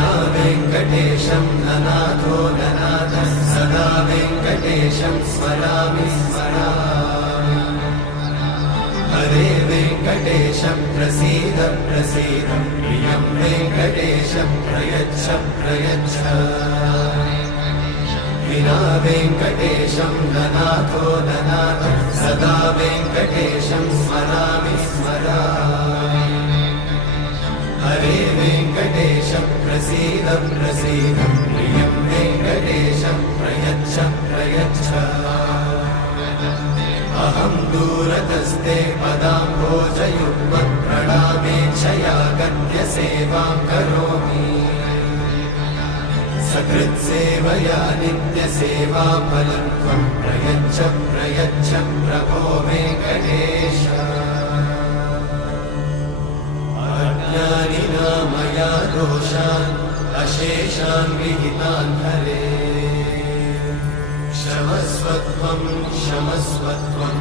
विना वेङ्कटेशं ननाथो ननाथः सदा वेङ्कटेशं स्मरामि स्मरामि। हरे वेङ्कटेशं प्रसीद प्रसीद प्रियं वेङ्कटेशं प्रयच्छ प्रयच्छ। विना वेङ्कटेशं ननाथो ननाथः सदा वेङ्कटेशं स्मरामि स्मरामि। हरे वेङ्कटेशं प्रसीद प्रसीद प्रियं वेङ्कटेशं प्रयच्छ प्रयच्छ। अहं दूरतस्ते पदाम्भोजयुग्मं प्रणामेच्छया गद्य सेवां करोमि। सकृत्सेवया नित्यसेवाफलं त्वं प्रयच्छ प्रयच्छ प्रभो वेङ्कटेश। अज्ञानिना मया दोषान् अशेषान् विहितान् हरे। क्षमस्व त्वं क्षमस्व त्वम्।